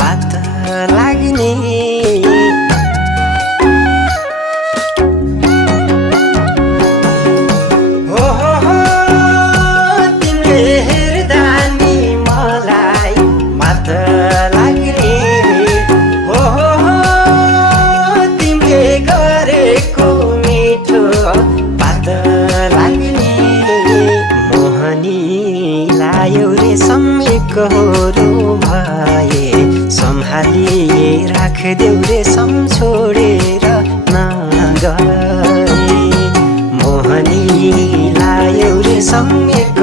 बात लाग्ने कहोरो भए सम्हालिए राखदेऊ रे छोडेर नगए मोहनी लायौ रे सम्यक